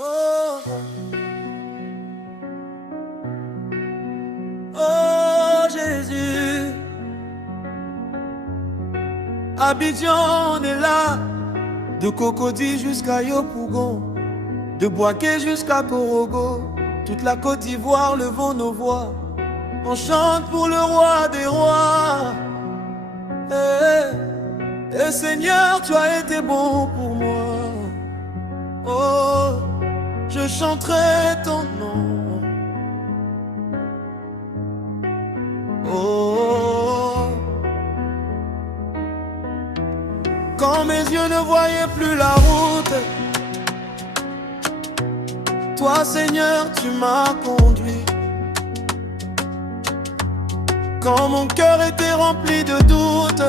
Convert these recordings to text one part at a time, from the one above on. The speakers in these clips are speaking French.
Oh, oh Jésus, Abidjan on est là, de Cocody jusqu'à Yopougon, de Boaké jusqu'à Korogo, toute la Côte d'Ivoire levons nos voix, on chante pour le roi des rois. Et Seigneur, tu as été bon pour moi. Oh, je chanterai ton nom. Oh, quand mes yeux ne voyaient plus la route, toi Seigneur tu m'as conduit. Quand mon cœur était rempli de doutes,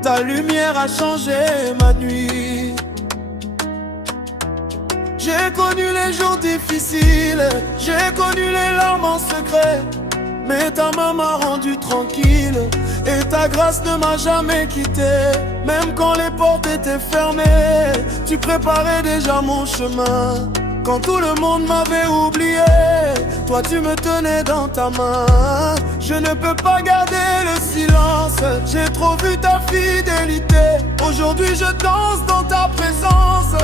ta lumière a changé ma nuit. J'ai connu les jours difficiles, j'ai connu les larmes en secret, mais ta main m'a rendu tranquille, et ta grâce ne m'a jamais quitté. Même quand les portes étaient fermées, tu préparais déjà mon chemin. Quand tout le monde m'avait oublié, toi tu me tenais dans ta main. Je ne peux pas garder le silence, j'ai trop vu ta fidélité. Aujourd'hui je danse dans ta présence,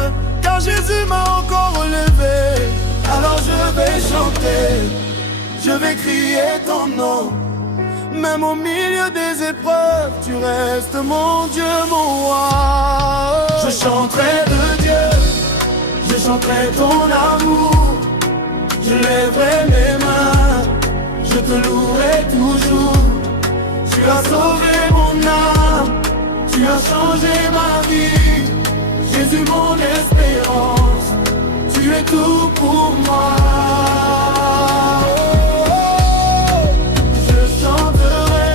car Jésus m'a encore relevé. Alors je vais chanter, je vais crier ton nom. Même au milieu des épreuves, tu restes mon Dieu, mon roi. Je chanterai de Dieu, je chanterai ton amour, je lèverai mes mains, je te louerai toujours. Tu as sauvé mon âme, tu as changé ma vie. Jésus mon espérance, tu es tout pour moi. Je chanterai,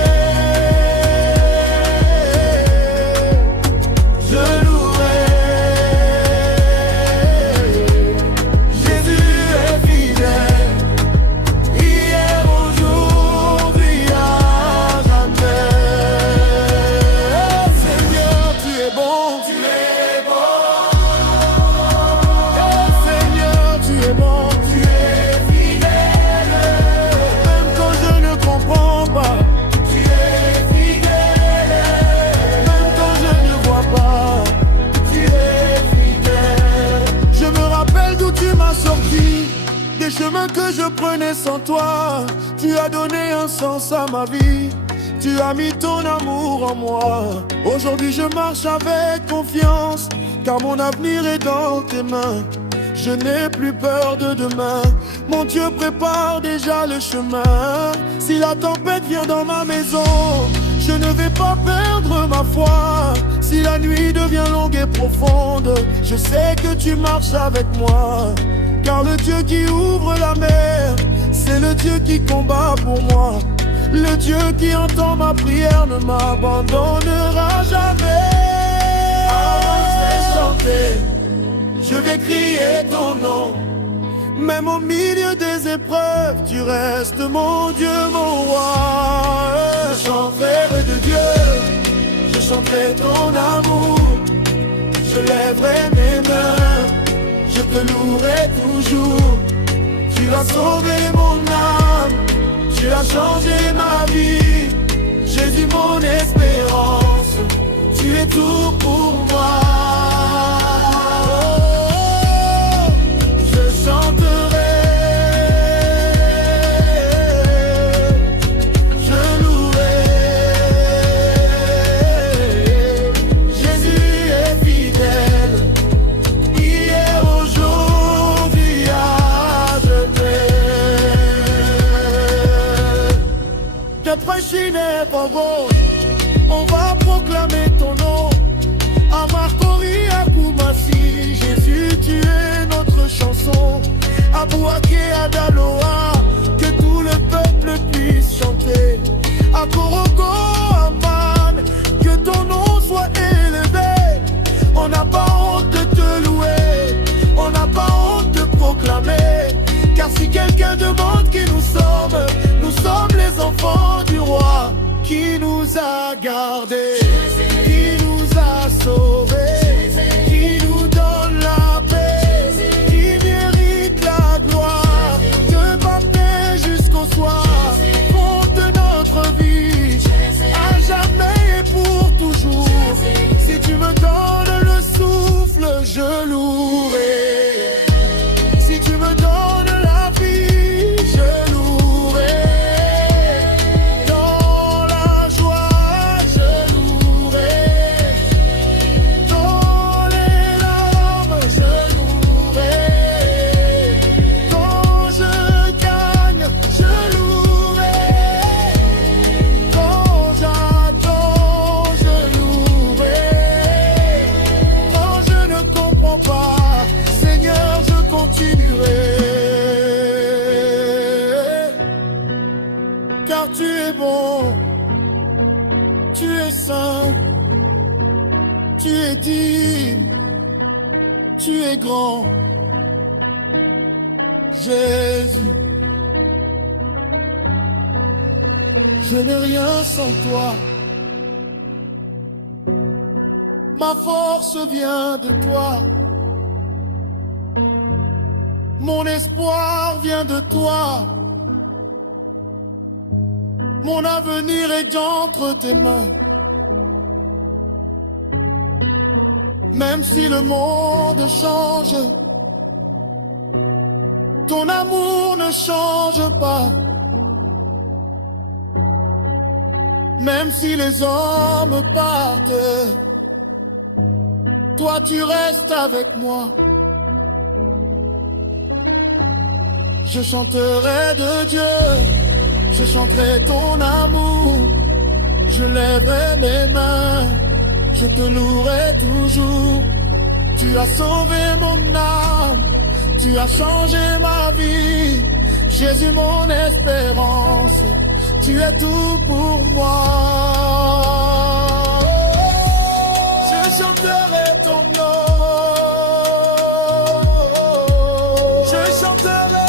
je louerai. Jésus est fidèle, hier, aujourd'hui, à jamais. Seigneur, tu es bon, tu es bon. Seigneur, tu es bon, tu es fidèle. Même quand je ne comprends pas, tu es fidèle. Même quand je ne vois pas, tu es fidèle. Je me rappelle d'où tu m'as sorti, des chemins que je prenais sans toi. Tu as donné un sens à ma vie, tu as mis ton amour en moi. Aujourd'hui je marche avec confiance, car mon avenir est dans tes mains. Je n'ai plus peur de demain, mon Dieu prépare déjà le chemin. Si la tempête vient dans ma maison, je ne vais pas perdre ma foi. Si la nuit devient longue et profonde, je sais que tu marches avec moi. Car le Dieu qui ouvre la mer, c'est le Dieu qui combat pour moi. Le Dieu qui entend ma prière ne m'abandonnera jamais. Alors je vais chanter, je vais crier ton nom. Même au milieu des épreuves, tu restes mon Dieu, mon roi. Je chanterai de Dieu, je chanterai ton amour, je lèverai mes mains, je te louerai toujours. Tu as sauvé mon âme, tu as changé ma vie. Jésus mon espérance, tu es tout pour moi. Je chanterai, je louerai. Jésus est fidèle, hier, aujourd'hui, à jamais. Chine Bongo, on va proclamer ton nom. À Marcory, à Koumassi, Jésus, tu es notre chanson. À Boaké, à Daloa, que tout le peuple puisse chanter. À Korogo, à Man, que ton nom soit élevé. On n'a pas honte de te louer, on n'a pas honte de proclamer. Car si quelqu'un demande qui nous sommes les enfants du roi qui nous a gardés, qui nous a sauvés, qui nous donne la me donnes le souffle, je louerai. Si tu me donnes la vie, je louerai. Dans la joie, je louerai. Dans les larmes, je louerai. Quand je gagne, je louerai. Quand j'attends, je louerai. Quand je ne comprends pas, Seigneur, je continuerai. Car tu es bon, tu es saint, tu es digne, tu es grand. Jésus, je n'ai rien sans toi. Ma force vient de toi. Mon espoir vient de toi. Mon avenir est entre tes mains. Même si le monde change, ton amour ne change pas. Même si les hommes partent, toi tu restes avec moi. Je chanterai de Dieu, je chanterai ton amour. Je lèverai mes mains, je te louerai toujours. Tu as sauvé mon âme, tu as changé ma vie. Jésus mon espérance, tu es tout pour moi. Je chanterai ton nom. Je chanterai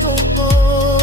ton nom.